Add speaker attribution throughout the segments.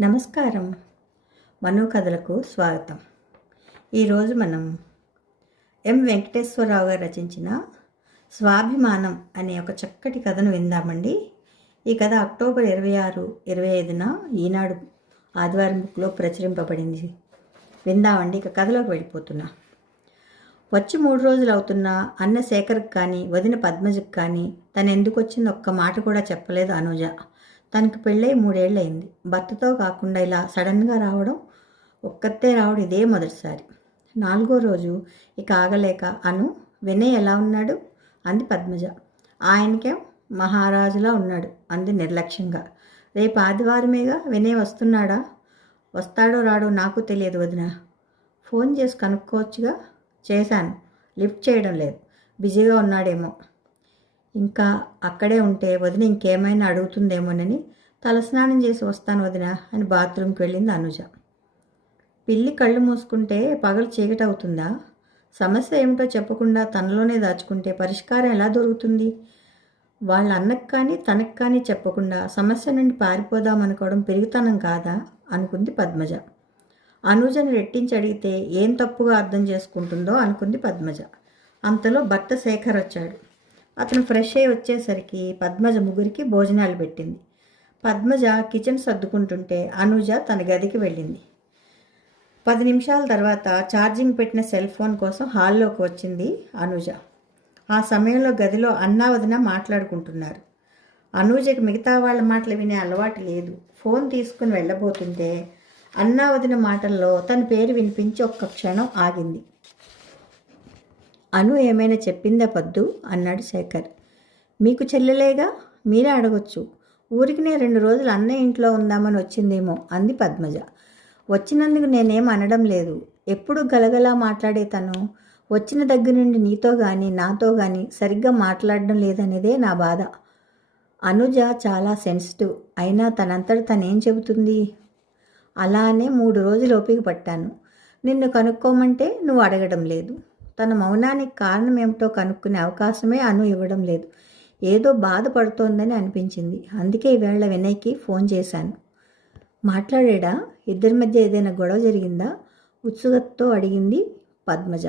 Speaker 1: నమస్కారం. మనో కథలకు స్వాగతం ఈరోజు మనం ఎం వెంకటేశ్వరరావు గారు రచించిన స్వాభిమానం అనే ఒక చక్కటి కథను విందామండి. ఈ కథ అక్టోబర్ ఇరవై ఆరు ఇరవై ఐదున ఈనాడు ఆదివారం బుక్లో ప్రచురింపబడింది. విందామండి ఇక కథలోకి వెళ్ళిపోతున్నా. వచ్చి మూడు రోజులు అవుతున్నా అన్న శేఖర్కి కానీ వదిన పద్మజకి కానీ తను ఎందుకు వచ్చింది ఒక్క మాట కూడా చెప్పలేదు అనుజ. తనకి పెళ్ళై మూడేళ్ళయింది. భర్తతో కాకుండా ఇలా సడన్గా రావడం ఒక్కతే రావడం ఇదే మొదటిసారి. నాలుగో రోజు ఇక ఆగలేక అను వినయ్ ఎలా ఉన్నాడు? అంది పద్మజ. ఆయనకేం మహారాజులా ఉన్నాడు అంది నిర్లక్ష్యంగా. రేపు ఆదివారమేగా వినయ్ వస్తున్నాడా? వస్తాడో రాడో నాకు తెలియదు వదిన. ఫోన్ చేసి కనుక్కోవచ్చుగా? చేశాను. లిఫ్ట్ చేయడం లేదు. బిజీగా ఉన్నాడేమో. ఇంకా అక్కడే ఉంటే వదిన ఇంకేమైనా అడుగుతుందేమోనని తలస్నానం చేసి వస్తాను వదిన అని బాత్రూమ్కి వెళ్ళింది అనుజ. పిల్లి కళ్ళు మూసుకుంటే పగలు చీకటవుతుందా? సమస్య ఏమిటో చెప్పకుండా తనలోనే దాచుకుంటే పరిష్కారం ఎలా దొరుకుతుంది? వాళ్ళ అన్నకు కానీ తనకు కానీ చెప్పకుండా సమస్య నుండి పారిపోదాం అనుకోవడం పెరుగుతనం కాదా? అనుకుంది పద్మజ. అనుజను రెట్టించి అడిగితే ఏం తప్పుగా అర్థం చేసుకుంటుందో అనుకుంది పద్మజ. అంతలో భర్త శేఖర్ వచ్చాడు అతను ఫ్రెష్ అయ్యి వచ్చేసరికి పద్మజ ముగ్గురికి భోజనాలు పెట్టింది. పద్మజ కిచెన్ సర్దుకుంటుంటే అనుజ తన గదికి వెళ్ళింది. పది నిమిషాల తర్వాత ఛార్జింగ్ పెట్టిన సెల్ ఫోన్ కోసం హాల్లోకి వచ్చింది అనుజ. ఆ సమయంలో గదిలో అన్నావదిన మాట్లాడుకుంటున్నారు. అనూజకి మిగతా వాళ్ళ మాటలు వినే అలవాటు లేదు. ఫోన్ తీసుకుని వెళ్ళబోతుంటే అన్నావదిన మాటల్లో తన పేరు వినిపించి ఒక్క క్షణం ఆగింది. అను ఏమైనా చెప్పిందా పద్దు? అన్నాడు శేఖర్. మీకు చెల్లెలేగా? మీరే అడగొచ్చు. ఊరికినే రెండు రోజులు అన్నయ్య ఇంట్లో ఉందామని వచ్చిందేమో అంది పద్మజ. వచ్చినందుకు నేనేం అనడం లేదు. ఎప్పుడు గలగలా మాట్లాడే తను. వచ్చిన దగ్గర నుండి నీతో కానీ నాతో కానీ సరిగ్గా మాట్లాడడం లేదనేదే నా బాధ. అనుజ చాలా సెన్సిటివ్. అయినా తనంతట తనేం చెబుతుంది? అలానే మూడు రోజులు ఓపిక పట్టాను. నిన్ను కనుక్కోమంటే నువ్వు అడగడం లేదు. తన మౌనానికి కారణం ఏమిటో కనుక్కునే అవకాశమే అను ఇవ్వడం లేదు. ఏదో బాధపడుతోందని అనిపించింది. అందుకే ఈవేళ వినయ్కి ఫోన్ చేశాను. మాట్లాడా ఇద్దరి మధ్య ఏదైనా గొడవ జరిగిందా? ఉత్సుకతతో అడిగింది పద్మజ.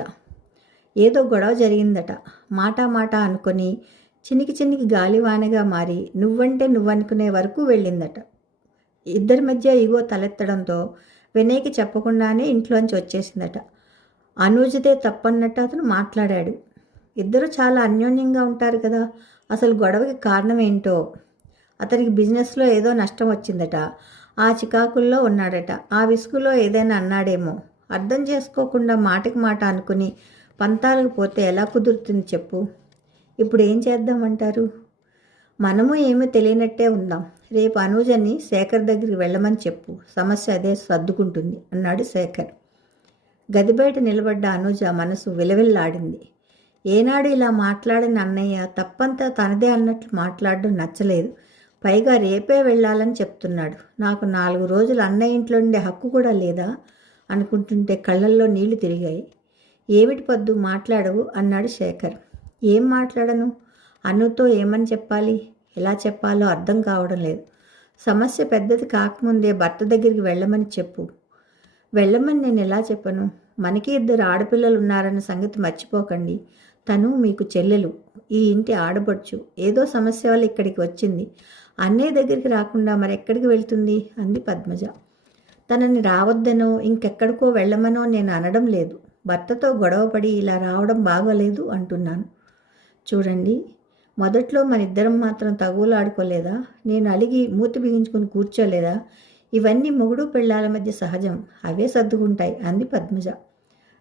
Speaker 1: ఏదో గొడవ జరిగిందట. మాటా మాట అనుకొని చినికి చినికి గాలివానగా మారి నువ్వంటే నువ్వనుకునే వరకు వెళ్ళిందట. ఇద్దరి మధ్య ఇగో తలెత్తడంతో వినయ్కి చెప్పకుండానే ఇంట్లోంచి వచ్చేసిందట. అనూజితే తప్పన్నట్టు అతను మాట్లాడాడు. ఇద్దరు చాలా అన్యోన్యంగా ఉంటారు కదా. అసలు గొడవకి కారణం ఏంటో? అతనికి బిజినెస్లో ఏదో నష్టం వచ్చిందట. ఆ చికాకుల్లో ఉన్నాడట. ఆ విసుగులో ఏదైనా అన్నాడేమో. అర్థం చేసుకోకుండా మాటకి మాట అనుకుని పంతాలకు పోతే ఎలా కుదురుతుంది చెప్పు. ఇప్పుడు ఏం చేద్దామంటారు? మనము ఏమీ తెలియనట్టే ఉందాం. రేపు అనూజని శేఖర్ దగ్గరికి వెళ్ళమని చెప్పు. సమస్య అదే సర్దుకుంటుంది అన్నాడు శేఖర్. గది బయట నిలబడ్డ అనుజ మనసు విలవిల్లాడింది. ఏనాడు ఇలా మాట్లాడిన అన్నయ్య తప్పంతా తనదే అన్నట్లు మాట్లాడడం నచ్చలేదు. పైగా రేపే వెళ్ళాలని చెప్తున్నాడు. నాకు నాలుగు రోజులు అన్నయ్య ఇంట్లో ఉండే హక్కు కూడా లేదా? అనుకుంటుంటే కళ్ళల్లో నీళ్ళు తిరిగాయి. ఏమిటి పొద్దు మాట్లాడవు అన్నాడు శేఖర్. ఏం మాట్లాడను? అనుతో ఏమని చెప్పాలి? ఎలా చెప్పాలో అర్థం కావడం లేదు. సమస్య పెద్దది కాకముందే భర్త దగ్గరికి వెళ్ళమని చెప్పు. వెళ్ళమని నేను ఎలా చెప్పను? మనకి ఇద్దరు ఆడపిల్లలు ఉన్నారన్న సంగతి మర్చిపోకండి. తను మీకు చెల్లెలు. ఈ ఇంటి ఆడపడుచు. ఏదో సమస్య వల్ల ఇక్కడికి వచ్చింది. అన్నయ్య దగ్గరికి రాకుండా మరి ఎక్కడికి వెళ్తుంది? అంది పద్మజ. తనని రావద్దనో ఇంకెక్కడికో వెళ్ళమనో నేను అనడం లేదు. భర్తతో గొడవపడి ఇలా రావడం బాగోలేదు అంటున్నాను. చూడండి మొదట్లో మన ఇద్దరం మాత్రం తగువలాడుకోలేదా? నేను అలిగి మూతి బిగించుకుని కూర్చోలేదా? ఇవన్నీ మొగుడు పెళ్ళాల మధ్య సహజం. అవే సర్దుకుంటాయి అంది పద్మజ.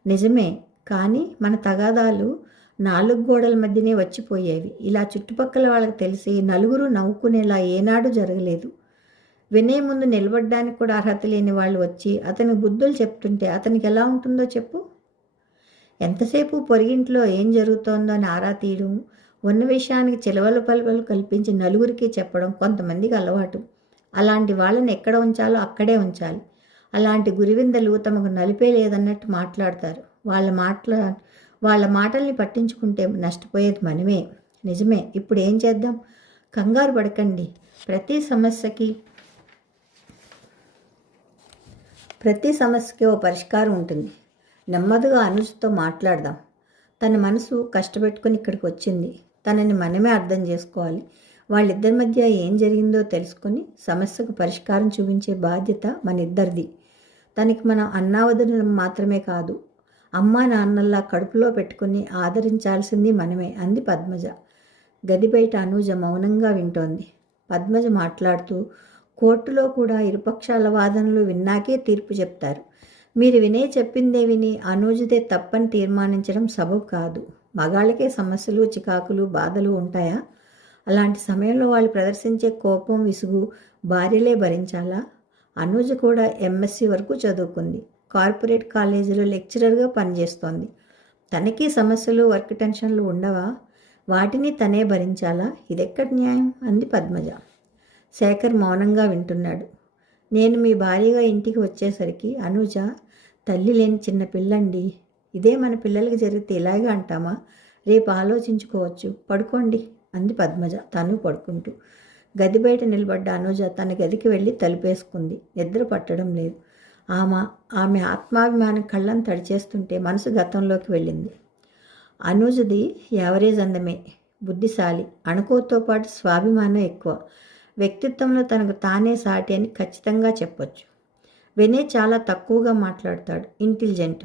Speaker 1: నిజమే కానీ మన తగాదాలు నాలుగు గోడల మధ్యనే వచ్చిపోయేవి. ఇలా చుట్టుపక్కల వాళ్ళకి తెలిసి నలుగురు నవ్వుకునేలా ఏనాడు జరగలేదు. వినయ్ ముందు నిలబడ్డానికి కూడా అర్హత లేని వాళ్ళు వచ్చి అతని బుద్ధులు చెప్తుంటే అతనికి ఎలా ఉంటుందో చెప్పు. ఎంతసేపు పొరిగింట్లో ఏం జరుగుతోందో అని ఆరా తీయడం ఉన్న విషయానికి చిలవలు పలువలు కల్పించి నలుగురికి చెప్పడం కొంతమందికి అలవాటు. అలాంటి వాళ్ళని ఎక్కడ ఉంచాలో అక్కడే ఉంచాలి. అలాంటి గురివిందలు తమకు నలిపే లేదన్నట్టు మాట్లాడతారు. వాళ్ళ మాట్లా వాళ్ళ మాటల్ని పట్టించుకుంటే నష్టపోయేది మనమే. నిజమే. ఇప్పుడు ఏం చేద్దాం? కంగారు పడకండి. ప్రతి సమస్యకి ప్రతి సమస్యకి ఓ పరిష్కారం ఉంటుంది. నెమ్మదిగా అనుజ్తో మాట్లాడదాం. తన మనసు కష్టపెట్టుకుని ఇక్కడికి వచ్చింది. తనని మనమే అర్థం చేసుకోవాలి. వాళ్ళిద్దరి మధ్య ఏం జరిగిందో తెలుసుకొని సమస్యకు పరిష్కారం చూపించే బాధ్యత మన ఇద్దరిది తనకి మనం అన్నావదనం మాత్రమే కాదు అమ్మా నాన్నల్లా కడుపులో పెట్టుకుని ఆదరించాల్సింది మనమే అంది పద్మజ. గది బయట అనూజ మౌనంగా వింటోంది. పద్మజ మాట్లాడుతూ కోర్టులో కూడా ఇరుపక్షాల వాదనలు విన్నాకే తీర్పు చెప్తారు. మీరు వినే చెప్పిందే విని అనూజదే తప్పని తీర్మానించడం సబబు కాదు. మగాళ్ళకే సమస్యలు చికాకులు బాధలు ఉంటాయా? అలాంటి సమయంలో వాళ్ళు ప్రదర్శించే కోపం విసుగు భార్యలే భరించాలా? అనుజ కూడా ఎంఎస్సి వరకు చదువుకుంది. కార్పొరేట్ కాలేజీలో లెక్చరర్గా పనిచేస్తోంది. తనకి సమస్యలు వర్క్ టెన్షన్లు ఉండవా? వాటిని తనే భరించాలా? ఇదెక్కడ న్యాయం? అంది పద్మజ. శేఖర్ మౌనంగా వింటున్నాడు. నేను మీ భార్యగా ఇంటికి వచ్చేసరికి అనుజ తల్లి లేని చిన్న పిల్లండి. ఇదే మన పిల్లలకి జరిగితే ఇలాగే అంటామా? రేపు ఆలోచించుకోవచ్చు. పడుకోండి అంది పద్మజ. తను పడుకుంటూ. గది బయట నిలబడ్డ అనుజ తన గదికి వెళ్ళి తలుపేసుకుంది. నిద్ర పట్టడం లేదు. ఆమె ఆమె ఆత్మాభిమానం కళ్ళను తడిచేస్తుంటే మనసు గతంలోకి వెళ్ళింది. అనుజది యావరేజ్ అందమే. బుద్ధిశాలి. అణుకోతో పాటు స్వాభిమానం ఎక్కువ. వ్యక్తిత్వంలో తనకు తానే సాటి అని ఖచ్చితంగా చెప్పొచ్చు. వినయ్ చాలా తక్కువగా మాట్లాడతాడు. ఇంటెలిజెంట్.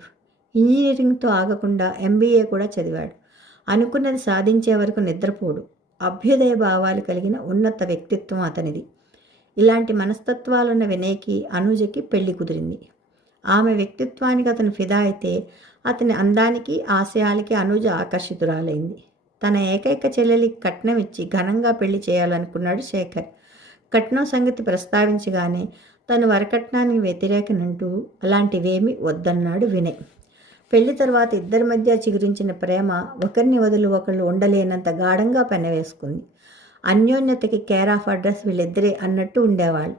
Speaker 1: ఇంజనీరింగ్తో ఆగకుండా ఎంబీఏ కూడా చదివాడు. అనుకున్నది సాధించే వరకు నిద్రపోడు. అభ్యుదయ భావాలు కలిగిన ఉన్నత వ్యక్తిత్వం అతనిది. ఇలాంటి మనస్తత్వాలున్న వినయ్కి అనూజకి పెళ్ళి కుదిరింది. ఆమె వ్యక్తిత్వానికి అతను ఫిదా అయితే అతని అందానికి ఆశయాలకి అనూజ ఆకర్షితురాలైంది. తన ఏకైక చెల్లెలి కట్నం ఇచ్చి ఘనంగా పెళ్ళి చేయాలనుకున్నాడు శేఖర్. కట్నం సంగతి ప్రస్తావించగానే తను వరకట్నానికి వ్యతిరేకనంటూ అలాంటివేమీ వద్దన్నాడు వినయ్. పెళ్ళి తర్వాత ఇద్దరి మధ్య చిగురించిన ప్రేమ ఒకరిని వదిలి ఒకళ్ళు ఉండలేనంత గాఢంగా పెనవేసుకుంది. అన్యోన్యతకి కేర్ ఆఫ్ అడ్రస్ వీళ్ళిద్దరే అన్నట్టు ఉండేవాళ్ళు.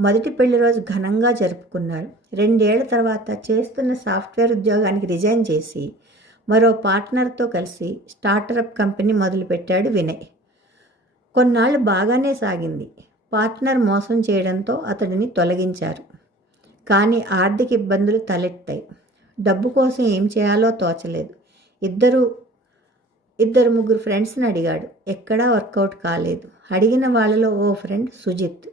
Speaker 1: మొదటి పెళ్ళి రోజు ఘనంగా జరుపుకున్నారు. రెండేళ్ళ తర్వాత చేస్తున్న సాఫ్ట్వేర్ ఉద్యోగానికి రిజైన్ చేసి మరో పార్ట్నర్తో కలిసి స్టార్టరప్ కంపెనీ మొదలుపెట్టాడు వినయ్. కొన్నాళ్ళు బాగానే సాగింది. పార్ట్నర్ మోసం చేయడంతో అతడిని తొలగించారు. కానీ ఆర్థిక ఇబ్బందులు తలెత్తాయి. డబ్బు కోసం ఏం చేయాలో తోచలేదు. ఇద్దరు ఇద్దరు ముగ్గురు ఫ్రెండ్స్ని అడిగాడు. ఎక్కడా వర్కౌట్ కాలేదు. అడిగిన వాళ్ళలో ఓ ఫ్రెండ్ సుజిత్.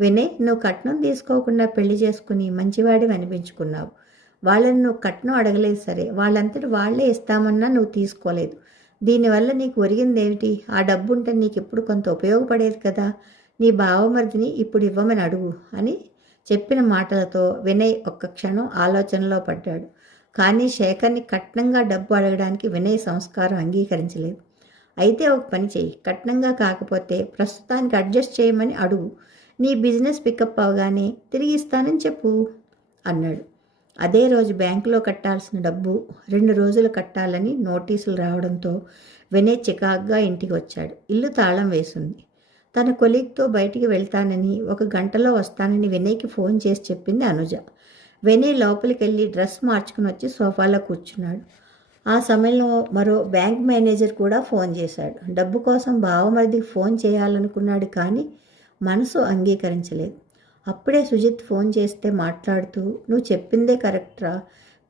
Speaker 1: వినయ్ నువ్వు కట్నం తీసుకోకుండా పెళ్ళి చేసుకుని మంచివాడివి అనిపించుకున్నావు. వాళ్ళని నువ్వు కట్నం అడగలేదు సరే. వాళ్ళంతటి వాళ్ళే ఇస్తామన్నా నువ్వు తీసుకోలేదు. దీనివల్ల నీకు ఒరిగిందేమిటి? ఆ డబ్బు ఉంటే నీకు ఇప్పుడు కొంత ఉపయోగపడేది కదా. నీ బావమరిదిని ఇప్పుడు ఇవ్వమని అడుగు అని చెప్పిన మాటలతో వినయ్ ఒక్క క్షణం ఆలోచనలో పడ్డాడు. కానీ శేఖర్ని కట్నంగా డబ్బు అడగడానికి వినయ్ సంస్కారం అంగీకరించలేదు. అయితే ఒక పని చెయ్యి. కట్నంగా కాకపోతే ప్రస్తుతానికి అడ్జస్ట్ చేయమని అడుగు. నీ బిజినెస్ పికప్ అవగానే తిరిగి ఇస్తానని చెప్పు అన్నాడు. అదే రోజు బ్యాంకులో కట్టాల్సిన డబ్బు రెండు రోజులు కట్టాలని నోటీసులు రావడంతో వినయ్ చికాగ్గా ఇంటికి వచ్చాడు. ఇల్లు తాళం వేసింది. తన కొలీగ్తో బయటికి వెళ్తానని ఒక గంటలో వస్తానని వినయ్కి ఫోన్ చేసి చెప్పింది అనుజ. వినయ్ లోపలికి వెళ్ళి డ్రెస్ మార్చుకుని వచ్చి సోఫాలో కూర్చున్నాడు. ఆ సమయంలో మరో బ్యాంక్ మేనేజర్ కూడా ఫోన్ చేశాడు. డబ్బు కోసం బావమరిదికి ఫోన్ చేయాలనుకున్నాడు కానీ మనసు అంగీకరించలేదు. అప్పుడే సుజిత్ ఫోన్ చేస్తే మాట్లాడుతూ నువ్వు చెప్పిందే కరెక్ట్రా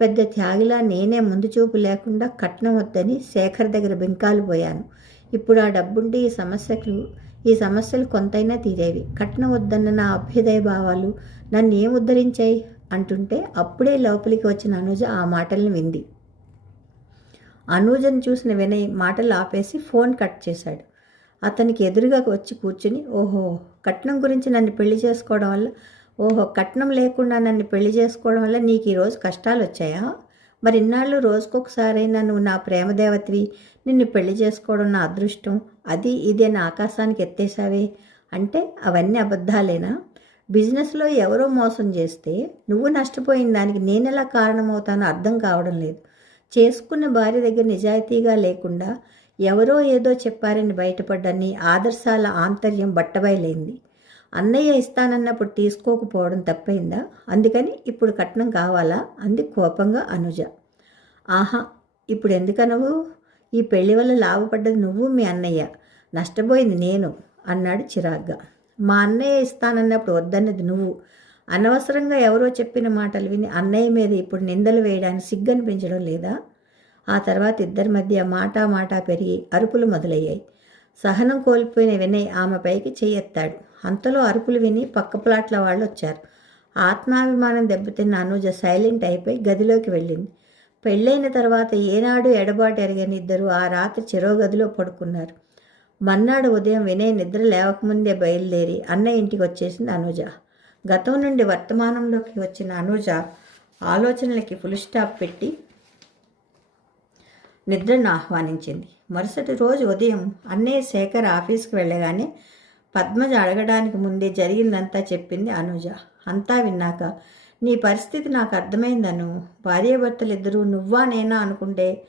Speaker 1: పెద్ద త్యాగిలా నేనే ముందు చూపు లేకుండా కట్నం వద్దని శేఖర్ దగ్గర బింకాలు పోయాను. ఇప్పుడు ఆ డబ్బుండి ఈ సమస్యకు ఈ సమస్యలు కొంతైనా తీరేవి. కట్నం వద్దన్న నా అభ్యుదయ భావాలు నన్ను ఏం ఉద్ధరించాయి? అంటుంటే అప్పుడే లోపలికి వచ్చిన అనుజ ఆ మాటల్ని వింది. అనూజను చూసిన వినయ్ మాటలు ఆపేసి ఫోన్ కట్ చేశాడు. అతనికి ఎదురుగా వచ్చి కూర్చుని ఓహో కట్నం గురించి నన్ను పెళ్ళి చేసుకోవడం వల్ల ఓహో కట్నం లేకుండా నన్ను పెళ్ళి చేసుకోవడం వల్ల నీకు ఈరోజు కష్టాలు వచ్చాయా? మరి ఇన్నాళ్ళు రోజుకొకసారైనా నువ్వు నా ప్రేమదేవతవి నిన్ను పెళ్ళి చేసుకోవడం నా అదృష్టం అది ఇది నా ఆకాశానికి ఎత్తేసావే అంటే అవన్నీ అబద్ధాలేనా? బిజినెస్లో ఎవరో మోసం చేస్తే నువ్వు నష్టపోయిన దానికి నేనెలా కారణమవుతానో అర్థం కావడం లేదు. చేసుకున్న భార్య దగ్గర నిజాయితీగా లేకుండా ఎవరో ఏదో చెప్పారని బయటపడ్డని ఆదర్శాల ఆంతర్యం బట్టబయలైంది. అన్నయ్య ఇస్తానన్నప్పుడు తీసుకోకపోవడం తప్పైందా? అందుకని ఇప్పుడు కట్నం కావాలా? అంది కోపంగా అనుజ. ఆహా ఇప్పుడు ఎందుకనవు? ఈ పెళ్ళి వల్ల లాభపడ్డది నువ్వు మీ అన్నయ్య. నష్టపోయింది నేను అన్నాడు చిరాగ్గా. మా అన్నయ్య ఇస్తానన్నప్పుడు వద్దన్నది నువ్వు. అనవసరంగా ఎవరో చెప్పిన మాటలు విని అన్నయ్య మీద ఇప్పుడు నిందలు వేయడానికి సిగ్గనిపించడం లేదా? ఆ తర్వాత ఇద్దరి మధ్య మాటా మాటా పెరిగి అరుపులు మొదలయ్యాయి. సహనం కోల్పోయిన వినయ్ ఆమె పైకి చెయ్యెత్తాడు అంతలో అరుపులు విని పక్క ప్లాట్ల వాళ్ళు వచ్చారు ఆత్మాభిమానం దెబ్బతిన్న అనుజ సైలెంట్ అయిపోయి గదిలోకి వెళ్ళింది. పెళ్ళైన తర్వాత ఏనాడు ఎడబాటు ఎరగని ఇద్దరు ఆ రాత్రి చిరోగదిలో పడుకున్నారు. మన్నాడు ఉదయం వినయ్ నిద్ర లేవకముందే బయలుదేరి అన్న ఇంటికి వచ్చేసింది అనుజ. గతం నుండి వర్తమానంలోకి వచ్చిన అనుజ ఆలోచనలకి ఫుల్ స్టాప్ పెట్టి నిద్రను ఆహ్వానించింది. మరుసటి రోజు ఉదయం అన్నయ్య శేఖర్ ఆఫీస్కి వెళ్ళగానే పద్మజ అడగడానికి ముందే జరిగిందంతా చెప్పింది అనుజ. అంతా విన్నాక నీ పరిస్థితి నాకు అర్థమైందను. భార్యాభర్తలిద్దరూ నువ్వా నేనా అనుకుంటే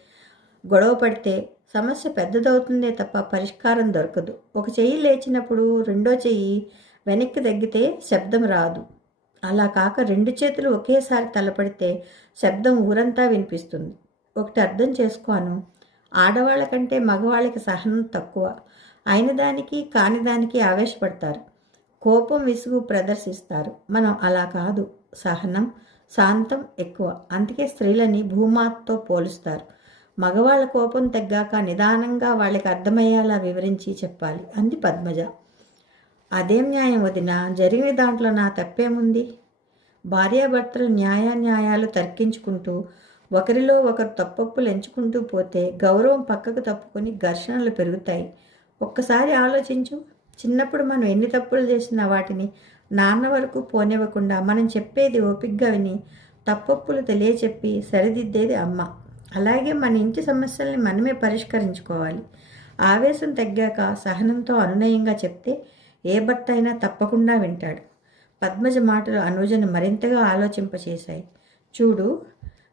Speaker 1: గొడవ పడితే సమస్య పెద్దదవుతుందే తప్ప పరిష్కారం దొరకదు. ఒక చెయ్యి లేచినప్పుడు రెండో చెయ్యి వెనక్కి తగ్గితే శబ్దం రాదు. అలా కాక రెండు చేతులు ఒకేసారి తలపడితే శబ్దం ఊరంతా వినిపిస్తుంది. ఒకటి అర్థం చేసుకోను. ఆడవాళ్ళ కంటే మగవాళ్ళకి సహనం తక్కువ. అయిన దానికి కాని దానికి ఆవేశపడతారు. కోపం విసుగు ప్రదర్శిస్తారు. మనం అలా కాదు. సహనం శాంతం ఎక్కువ. అందుకే స్త్రీలని భూమాతతో పోలుస్తారు. మగవాళ్ళ కోపం తగ్గాక నిదానంగా వాళ్ళకి అర్థమయ్యేలా వివరించి చెప్పాలి. అంది పద్మజ. అదేం న్యాయం వదిన. జరిగిన దాంట్లో నా తప్పేముంది? భార్యాభర్తలు న్యాయాన్యాయాలు తర్కించుకుంటూ ఒకరిలో ఒకరు తప్పప్పులు ఎంచుకుంటూ పోతే గౌరవం పక్కకు తప్పుకొని ఘర్షణలు పెరుగుతాయి. ఒక్కసారి ఆలోచించు. చిన్నప్పుడు మనం ఎన్ని తప్పులు చేసినా వాటిని నాన్న వరకు పోనివ్వకుండా మనం చెప్పేది ఓపిగ్గా విని తప్పప్పులు తెలియచెప్పి సరిదిద్దేది అమ్మ. అలాగే మన ఇంటి సమస్యల్ని మనమే పరిష్కరించుకోవాలి. ఆవేశం తగ్గాక సహనంతో అనునయంగా చెప్తే ఏ భర్త అయినా తప్పకుండా వింటాడు. పద్మజ మాటలు అనుజను మరింతగా ఆలోచింపచేశాయి. చూడు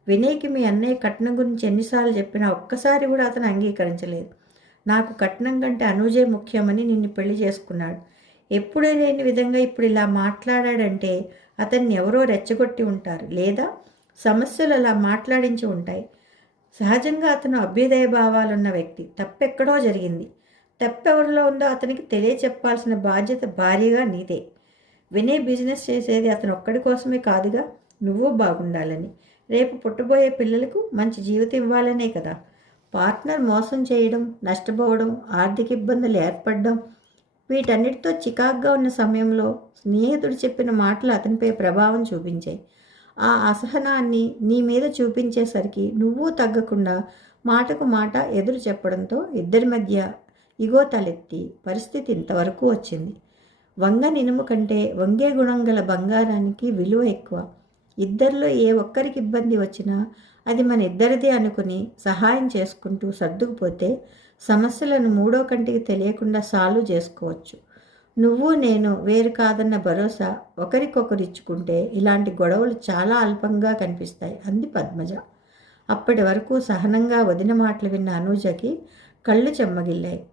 Speaker 1: వినయ్కి మీ అన్నయ్య కట్నం గురించి ఎన్నిసార్లు చెప్పినా ఒక్కసారి కూడా అతను అంగీకరించలేదు. నాకు కట్నం కంటే అనుజే ముఖ్యమని నిన్ను పెళ్ళి చేసుకున్నాడు. ఎప్పుడూ లేని విధంగా ఇప్పుడు ఇలా మాట్లాడాడంటే అతన్ని ఎవరో రెచ్చగొట్టి ఉంటారు లేదా? సమస్యలు అలా మాట్లాడించి ఉంటాయి. సహజంగా అతను అభ్యుదయ భావాలున్న వ్యక్తి. తప్పెక్కడో జరిగింది. తప్పెవరిలో ఉందో అతనికి తెలియచెప్పాల్సిన బాధ్యత భారీగా నీదే. వినే బిజినెస్ చేసేది అతను ఒక్కడి కోసమే కాదుగా నువ్వు బాగుండాలని. రేపు పుట్టబోయే పిల్లలకు మంచి జీవితం ఇవ్వాలనే కదా. పార్ట్నర్ మోసం చేయడం నష్టపోవడం ఆర్థిక ఇబ్బందులు ఏర్పడడం వీటన్నిటితో చికాగ్గా ఉన్న సమయంలో స్నేహితుడు చెప్పిన మాటలు అతనిపై ప్రభావం చూపించాయి. ఆ అసహనాన్ని నీ మీద చూపించేసరికి నువ్వు తగ్గకుండా మాటకు మాట ఎదురు చెప్పడంతో ఇద్దరి మధ్య ఇగో తలెత్తి పరిస్థితి ఇంతవరకు వచ్చింది. వంగ నినుము కంటే వంగే గుణం గల బంగారానికి విలువ ఎక్కువ. ఇద్దరిలో ఏ ఒక్కరికి ఇబ్బంది వచ్చినా అది మన ఇద్దరిదే అనుకుని సహాయం చేసుకుంటూ సర్దుకుపోతే సమస్యలను మూడో కంటికి తెలియకుండా సాల్వ్ చేసుకోవచ్చు. నువ్వు నేను వేరు కాదన్న భరోసా ఒకరికొకరు ఇచ్చుకుంటే ఇలాంటి గొడవలు చాలా అల్పంగా కనిపిస్తాయి. అంది పద్మజ. అప్పటి వరకు సహనంగా వదిన మాటలు విన్న అనూజకి కళ్ళు చెమ్మగిల్లాయి.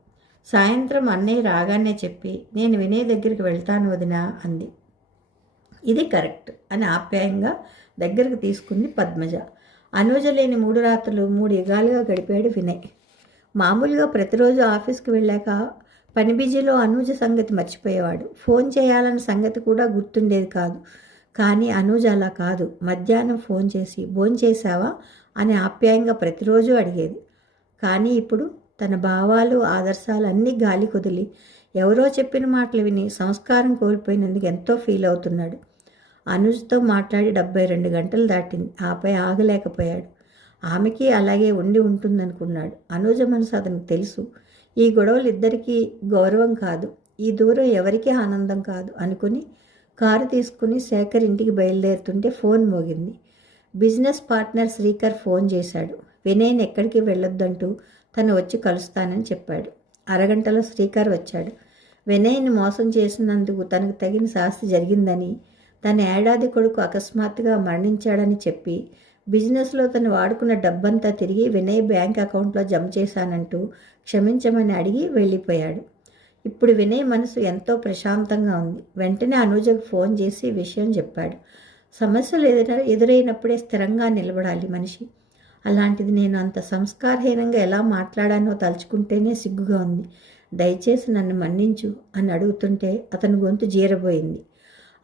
Speaker 1: సాయంత్రం అన్నయ్య రాగానే చెప్పి నేను వినయ్ దగ్గరికి వెళ్తాను వదిన అంది. ఇది కరెక్ట్ అని ఆప్యాయంగా దగ్గరకు తీసుకుంది పద్మజ. అనూజ లేని మూడు రాత్రులు మూడు యుగాలుగా గడిపాడు వినయ్. మామూలుగా ప్రతిరోజు ఆఫీస్కి వెళ్ళాక పని బిజీలో అనూజ సంగతి మర్చిపోయేవాడు. ఫోన్ చేయాలన్న సంగతి కూడా గుర్తుండేది కాదు. కానీ అనూజ అలా కాదు. మధ్యాహ్నం ఫోన్ చేసి భోంచేశావా అని ఆప్యాయంగా ప్రతిరోజు అడిగేది. కానీ ఇప్పుడు తన భావాలు ఆదర్శాలు అన్నీ గాలి కుదిలి ఎవరో చెప్పిన మాటలు విని సంస్కారం కోల్పోయినందుకు ఎంతో ఫీల్ అవుతున్నాడు. అనుజ్తో మాట్లాడి డెబ్బై రెండు గంటలు దాటింది. ఆపై ఆగలేకపోయాడు. ఆమెకి అలాగే ఉండి ఉంటుందనుకున్నాడు. అనుజ మనసు అతనికి తెలుసు. ఈ గొడవలు ఇద్దరికీ గౌరవం కాదు. ఈ దూరం ఎవరికీ ఆనందం కాదు అనుకుని కారు తీసుకుని శేఖర్ ఇంటికి బయలుదేరుతుంటే ఫోన్ మోగింది. బిజినెస్ పార్ట్నర్ శ్రీకర్ ఫోన్ చేశాడు. వినయన్ ఎక్కడికి వెళ్ళొద్దంటూ తను వచ్చి కలుస్తానని చెప్పాడు. అరగంటలో శ్రీకర్ వచ్చాడు. వినయ్ని మోసం చేసినందుకు తనకు తగిన శాస్తి జరిగిందని తన ఏడాది కొడుకు అకస్మాత్తుగా మరణించాడని చెప్పి బిజినెస్లో తను వాడుకున్న డబ్బంతా తిరిగి వినయ్ బ్యాంక్ అకౌంట్లో జమ చేశానంటూ క్షమించమని అడిగి వెళ్ళిపోయాడు. ఇప్పుడు వినయ్ మనసు ఎంతో ప్రశాంతంగా ఉంది. వెంటనే అనుజకు ఫోన్ చేసి విషయం చెప్పాడు. సమస్యలు ఎదుర ఎదురైనప్పుడే స్థిరంగా నిలబడాలి మనిషి. అలాంటిది నేను అంత సంస్కారహీనంగా ఎలా మాట్లాడానో తలుచుకుంటేనే సిగ్గుగా ఉంది. దయచేసి నన్ను మన్నించు అని అడుగుతుంటే అతని గొంతు జీరబోయింది.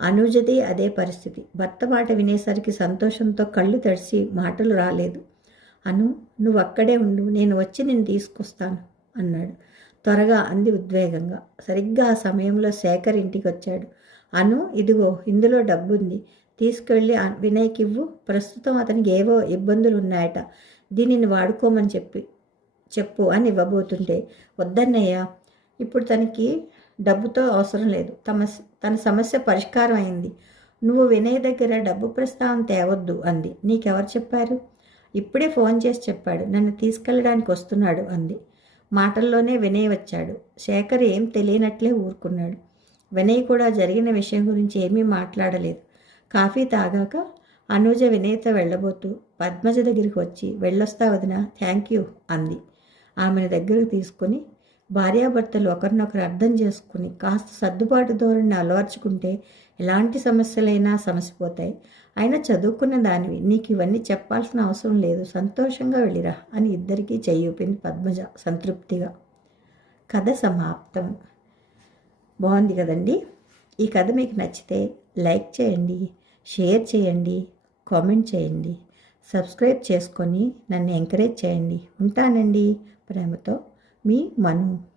Speaker 1: అనుజది అదే పరిస్థితి. భర్త మాట వినేసరికి సంతోషంతో కళ్ళు తడిసి మాటలు రాలేదు. అను నువ్వు అక్కడే ఉండు నేను వచ్చి నేను తీసుకొస్తాను అన్నాడు. త్వరగా అంది ఉద్వేగంగా. సరిగ్గా ఆ సమయంలో శేఖర్ ఇంటికి వచ్చాడు అను ఇదిగో ఇందులో డబ్బుంది. తీసుకెళ్ళి వినయ్కి ఇవ్వు ప్రస్తుతం అతనికి ఏవో ఇబ్బందులు ఉన్నాయట దీనిని వాడుకోమని చెప్పి చెప్పు అని ఇవ్వబోతుంటే వద్దన్నయ్యా ఇప్పుడు తనకి డబ్బుతో అవసరం లేదు. తమ తన సమస్య పరిష్కారం అయింది. నువ్వు వినయ్ దగ్గర డబ్బు ప్రస్తావన తేవద్దు అంది. నీకెవరు చెప్పారు? ఇప్పుడే ఫోన్ చేసి చెప్పాడు. నన్ను తీసుకెళ్ళడానికి వస్తున్నాడు అంది. మాటల్లోనే వినయ్ వచ్చాడు. శేఖర్ ఏం తెలియనట్లే ఊరుకున్నాడు. వినయ్ కూడా జరిగిన విషయం గురించి ఏమీ మాట్లాడలేదు. కాఫీ తాగాక అనుజ వినయ్తో వెళ్ళబోతూ పద్మజ దగ్గరికి వచ్చి వెళ్ళొస్తా వదిన థ్యాంక్ యూ అంది. ఆమెను దగ్గరకు తీసుకొని భార్యాభర్తలు ఒకరినొకరు అర్థం చేసుకుని కాస్త సర్దుబాటు ధోరణిని అలవర్చుకుంటే ఎలాంటి సమస్యలైనా సమసిపోతాయి. అయినా చదువుకున్న దానివి నీకు ఇవన్నీ చెప్పాల్సిన అవసరం లేదు సంతోషంగా వెళ్ళిరా అని ఇద్దరికీ చెయ్యూపింది పద్మజ సంతృప్తిగా. కథ సమాప్తం. బాగుంది కదండి? ఈ కథ మీకు నచ్చితే లైక్ చేయండి షేర్ చేయండి కామెంట్ చేయండి సబ్స్క్రైబ్ చేసుకొని నన్ను ఎంకరేజ్ చేయండి. ఉంటానండి ప్రేమతో. మీ మను